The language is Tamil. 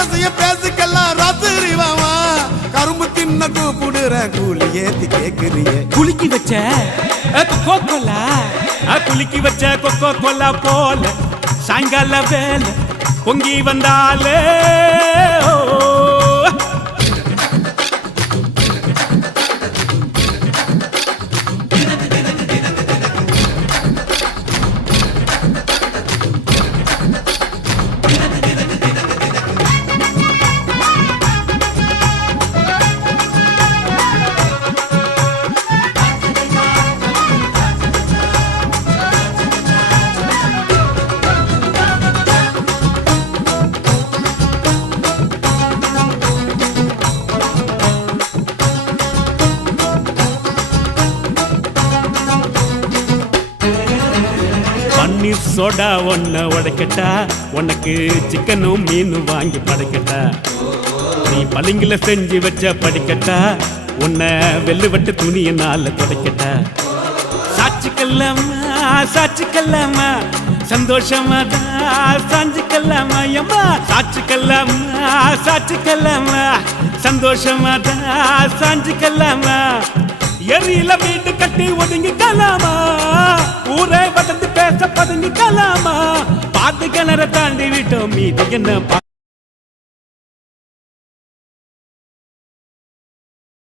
ரகசிய பேசுக்கெல்லாம் ராத்திரி வாமா கரும்பு தின்ன கூப்பிடுற கூலி ஏத்தி கேக்குறிய குலுக்கி வச்ச கொக்கோ கோலா குலுக்கி வச்ச கொக்கோ கோலா போல சாயங்கால வேலை பொங்கி வந்தாலே பன்னீர் சோடா ஒன்ன உடைக்கட்டா உனக்கு சிக்கனும் மீனும் வாங்கி படைக்கட்டா நீ பளிங்கில செஞ்சு வச்ச படிக்கட்டா உன்னை வெள்ளுவட்டு துணியனால துடைக்கட்டா சாட்சிக்கல்லாமா சந்தோஷமா சாஞ்சிக்கல்லாமா எம்மா சாட்சிக்கல்லாமா சந்தோஷமா சாஞ்சிக்கல்லாமா எரியில வீட்டு கட்டி ஒதுங்கிக்கலாமா ஊரே வதந்து பேச பதுங்கிக்கலாமா பாத்து கிணற தாண்டி விட்டோம் மீது என்ன